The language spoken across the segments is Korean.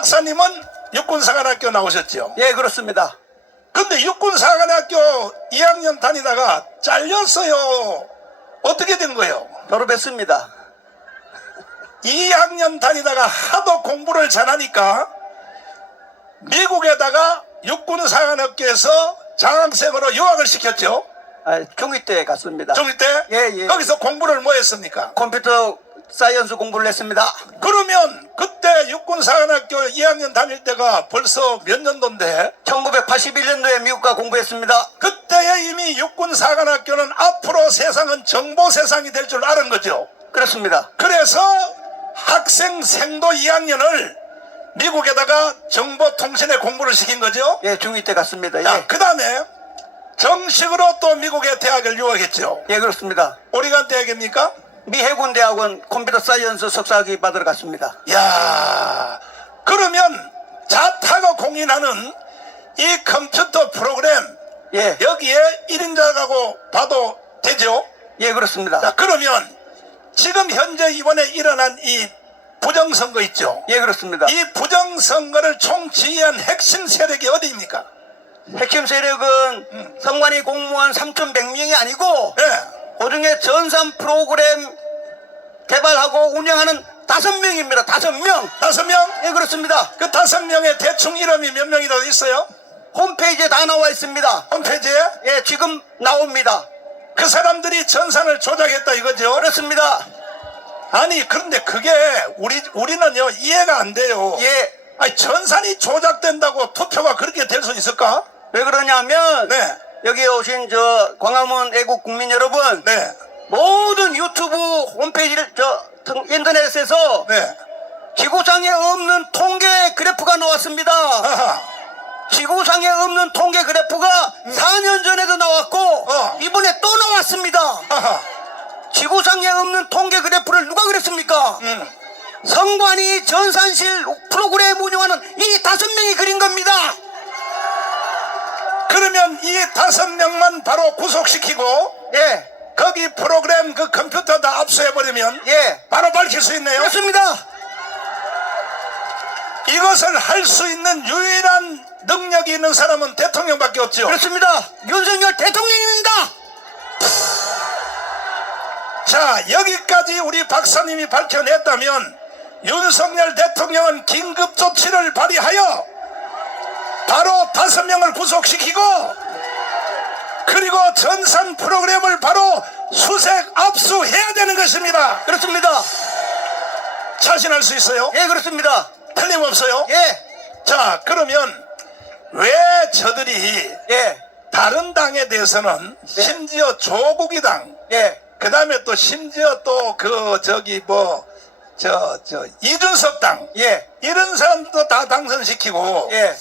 박사님은 육군사관학교 나오셨죠? 예, 그렇습니다. 근데 육군사관학교 2학년 다니다가 잘렸어요. 어떻게 된 거예요? 졸업했습니다. 2학년 다니다가 하도 공부를 잘하니까 미국에다가 육군사관학교에서 장학생으로 유학을 시켰죠. 중2 때 갔습니다. 중2 때? 예. 거기서 공부를 뭐 했습니까? 컴퓨터 사이언스 공부를 했습니다. 그러면 그때 육군사관학교 2학년 다닐 때가 벌써 몇 년도인데? 1981년도에 미국가 공부했습니다. 그때에 이미 육군사관학교는 앞으로 세상은 정보 세상이 될 줄 아는 거죠. 그렇습니다. 그래서 학생 생도 2학년을 미국에다가 정보통신에 공부를 시킨 거죠. 예, 중2 때 갔습니다. 자, 예. 그 다음에 정식으로 또 미국의 대학을 유학했죠. 예, 그렇습니다. 오리간 대학입니까? 미 해군대학원 컴퓨터 사이언스 석사학위 받으러 갔습니다. 야, 그러면 자타가 공인하는 이 컴퓨터 프로그램, 예, 여기에 1인자라고 봐도 되죠? 예, 그렇습니다. 자, 그러면 지금 현재 이번에 일어난 이 부정선거 있죠? 예, 그렇습니다. 이 부정선거를 총지휘한 핵심 세력이 어디입니까? 핵심 세력은 선관위 공무원 3,100명이 아니고 네. 그중에 전산 프로그램 개발하고 운영하는 5명입니다. 5명. 5명? 예, 그렇습니다. 그 5명의 대충 이름이 몇 명이라도 있어요? 홈페이지에 다 나와 있습니다. 홈페이지에? 예, 지금 나옵니다. 그 사람들이 전산을 조작했다 이거죠? 그렇습니다. 아니, 그런데 그게 우리는요 이해가 안 돼요. 예, 아니, 전산이 조작된다고 투표가 그렇게 될 수 있을까? 왜 그러냐면 네. 여기 오신 저 광화문 애국 국민 여러분, 네. 모든 유튜브 홈페이지를 인터넷에서 네. 지구상에 없는 통계 그래프가 나왔습니다. 아하. 지구상에 없는 통계 그래프가 4년 전에도 나왔고 이번에 또 나왔습니다. 아하. 지구상에 없는 통계 그래프를 누가 그랬습니까? 선관위 전산실 프로그램 운영하는 이 5명이 그린 겁니다. 그러면 이 5명만 바로 구속시키고 예, 거기 프로그램 그 컴퓨터 다 압수해버리면 예, 바로 밝힐 수 있네요. 그렇습니다. 이것을 할 수 있는 유일한 능력이 있는 사람은 대통령밖에 없죠. 그렇습니다. 윤석열 대통령입니다. 자, 여기까지 우리 박사님이 밝혀냈다면 윤석열 대통령은 긴급조치를 발휘하여 바로 5명을 구속시키고 그리고 전산 프로그램을 바로 수색 압수해야 되는 것입니다. 그렇습니다. 자신할 수 있어요? 예, 그렇습니다. 틀림없어요? 예, 자, 그러면 왜 저들이 예, 다른 당에 대해서는 심지어 조국이당, 예, 그 다음에 또 심지어 또 이준석 당, 예, 이런 사람들도 다 당선시키고 예,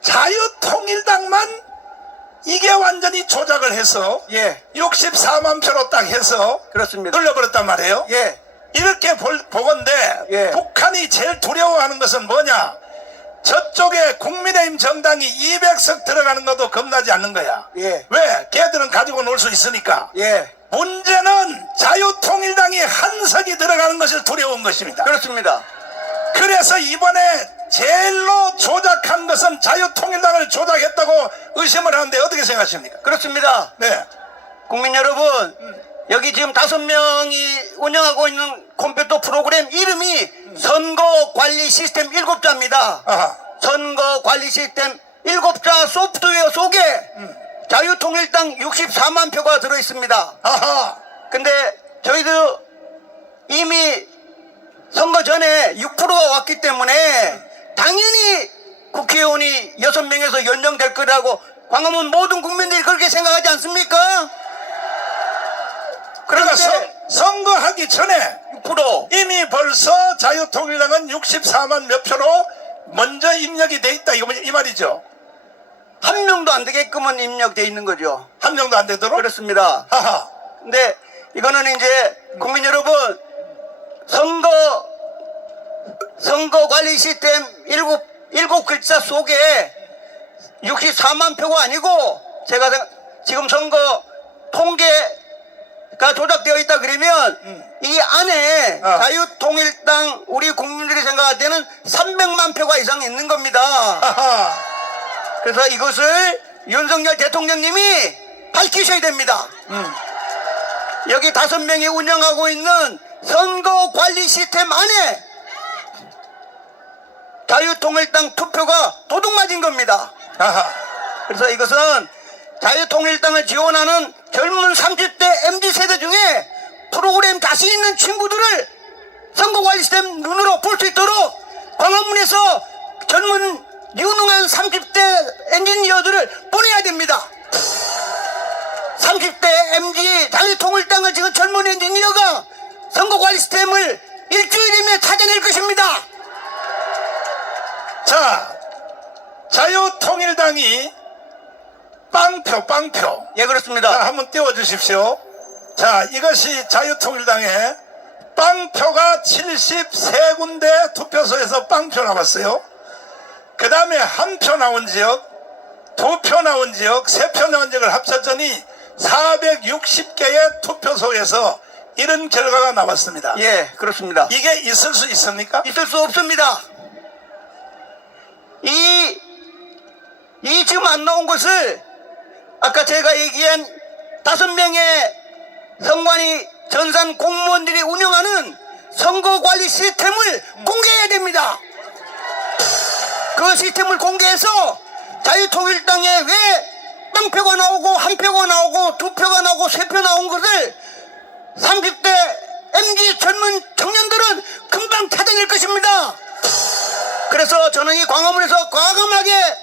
자유통일당만 이게 완전히 조작을 해서 예, 64만 표로 딱 해서 그렇습니다. 눌러버렸단 말이에요. 예, 이렇게 보건데 예. 북한이 제일 두려워하는 것은 뭐냐? 저쪽에 국민의힘 정당이 200석 들어가는 것도 겁나지 않는 거야. 예, 왜? 걔들은 가지고 놀 수 있으니까. 예, 문제는 자유통일당이 한 석이 들어가는 것을 두려운 것입니다. 그렇습니다. 그래서 이번에 제일로 조작한 것은 자유통일당을 조작했다고 의심을 하는데 어떻게 생각하십니까? 그렇습니다. 네. 국민 여러분, 여기 지금 5명이 운영하고 있는 컴퓨터 프로그램 이름이 선거관리 시스템 7자입니다. 아하. 선거관리 시스템 7자 소프트웨어 속에 자유통일당 64만 표가 들어있습니다. 아하. 근데 저희도 이미 선거 전에 6%가 왔기 때문에 당연히 국회의원이 6명에서 연정될 거라고 광화문 모든 국민들이 그렇게 생각하지 않습니까? 그러니까 그런데 선거하기 전에 6% 이미 벌써 자유통일당은 64만 몇 표로 먼저 입력이 돼 있다 이 말이죠. 한 명도 안 되게끔은 입력돼 있는 거죠. 한 명도 안 되도록? 그렇습니다. 하하. 근데 이거는 이제 국민 여러분, 선거관리 시스템 7글자 속에 64만 표가 아니고 제가 지금 선거 통계 조작되어 있다 그러면 이 안에 어. 자유통일당 우리 국민들이 생각할 때는 300만 표가 이상 있는 겁니다. 하하. 그래서 이것을 윤석열 대통령님이 밝히셔야 됩니다. 여기 5명이 운영하고 있는 선거 관리 시스템 안에 자유통일당 투표가 도둑맞은 겁니다. 하하. 그래서 이것은 자유통일당을 지원하는 젊은 30대 MZ세대 중에 프로그램 자신 있는 친구들을 선거관리 시스템 눈으로 볼 수 있도록 광화문에서 젊은 유능한 30대 엔지니어들을 보내야 됩니다. 30대 MZ 자유통일당을 지금 젊은 엔지니어가 선거관리 시스템을 일주일이면 찾아낼 것입니다. 자, 자유통일당이 빵표. 예, 그렇습니다. 자, 한번 띄워주십시오. 자, 이것이 자유통일당의 빵표가 73군데 투표소에서 빵표 나왔어요. 그 다음에 한 표 나온 지역, 2표 나온 지역, 3표 나온 지역을 합쳤더니 460개의 투표소에서 이런 결과가 나왔습니다. 예, 그렇습니다. 이게 있을 수 있습니까? 있을 수 없습니다. 이 지금 안 나온 것을 아까 제가 얘기한 5명의 선관위 전산 공무원들이 운영하는 선거관리 시스템을 공개해야 됩니다. 그 시스템을 공개해서 자유통일당에 왜 빵표가 나오고 1표가 나오고 2표가 나오고 3표 나온 것을 30대 MZ 젊은 청년들은 금방 찾아낼 것입니다. 그래서 저는 이 광화문에서 과감하게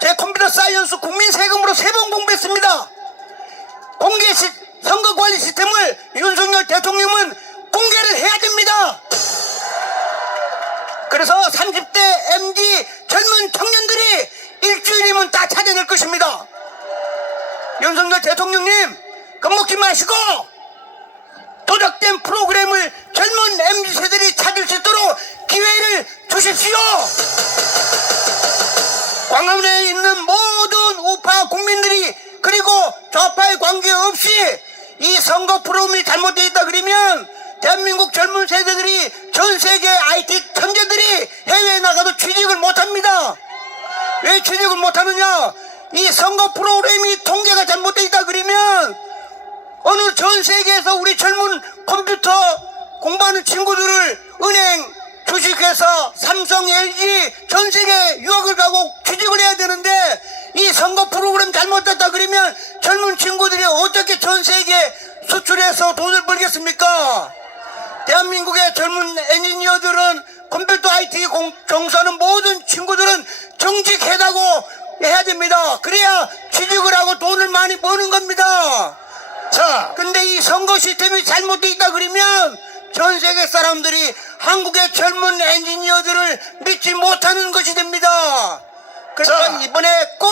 제 컴퓨터 사이언스 국민 세금으로 3번 공부했습니다. 선거관리 시스템을 윤석열 대통령은 공개를 해야 됩니다. 그래서 30대 MZ 젊은 청년들이 일주일이면 다 찾아낼 것입니다. 윤석열 대통령님 겁먹지 마시고 조작된 프로그램을 젊은 MZ세들이 찾을 수 있도록 기회를 주십시오. 광화문에 있는 모든 우파 국민들이 그리고 좌파에 관계없이 이 선거 프로그램이 잘못되어 있다 그러면 대한민국 젊은 세대들이 전 세계 IT 천재들이 해외에 나가도 취직을 못합니다. 왜 취직을 못하느냐? 이 선거 프로그램이 통계가 잘못되어 있다 그러면 어느 전 세계에서 우리 젊은 컴퓨터 공부하는 친구들을 은행, 주식회사, 삼성, LG 전 세계 유학을 가고 취직을 해야 되는데 이 선거 프로그램 잘못됐다 그러면 젊은 친구들이 어떻게 전 세계 수출해서 돈을 벌겠습니까? 대한민국의 젊은 엔지니어들은 컴퓨터 IT 종사하는 모든 친구들은 정직하다고 해야 됩니다. 그래야 취직을 하고 돈을 많이 버는 겁니다. 자, 근데 이 선거 시스템이 잘못되어 있다 그러면 전 세계 사람들이 한국의 젊은 엔지니어들을 믿지 못하는 것이 됩니다. 그래서 자. 이번에 꼭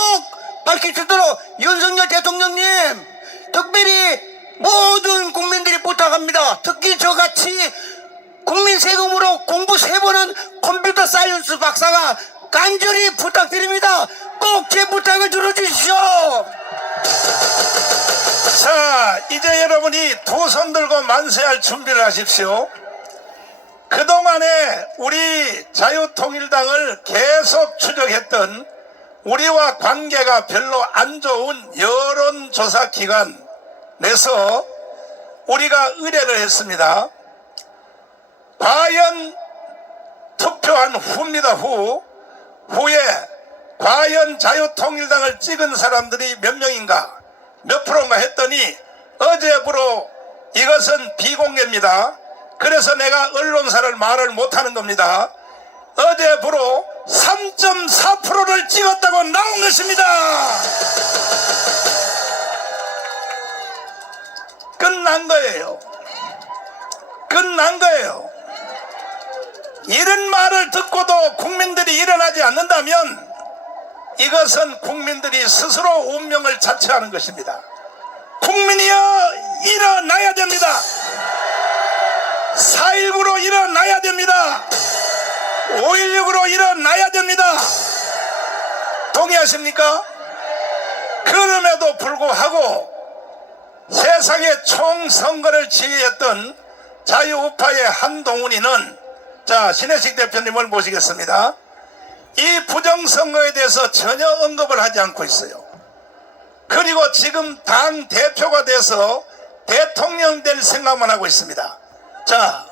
밝혀주도록 윤석열 대통령님 특별히 모든 국민들이 부탁합니다. 특히 저같이 국민 세금으로 공부 3번 한 컴퓨터 사이언스 박사가 간절히 부탁드립니다. 꼭 제 부탁을 들어주십시오. 자, 이제 여러분이 두 손 들고 만세할 준비를 하십시오. 그동안에 우리 자유통일당을 계속 추적했던 우리와 관계가 별로 안 좋은 여론조사 기관 내서 우리가 의뢰를 했습니다. 과연 투표한 후입니다. 후에 과연 자유통일당을 찍은 사람들이 몇 명인가, 몇 프로인가 했더니 어제부로 이것은 비공개입니다. 그래서 내가 언론사를 말을 못하는 겁니다. 어제부로 3.4%를 찍었다고 나온 것입니다. 끝난 거예요. 끝난 거예요. 이런 말을 듣고도 국민들이 일어나지 않는다면 이것은 국민들이 스스로 운명을 자처하는 것입니다. 국민이여 일어나야 됩니다. 4.19로 일어나야 됩니다. 5.16으로 일어나야 됩니다. 동의하십니까? 그럼에도 불구하고 세상의 총선거를 지휘했던 자유우파의 한동훈이는, 자, 신혜식 대표님을 모시겠습니다. 이 부정선거에 대해서 전혀 언급을 하지 않고 있어요. 그리고 지금 당 대표가 돼서 대통령 될 생각만 하고 있습니다. 자,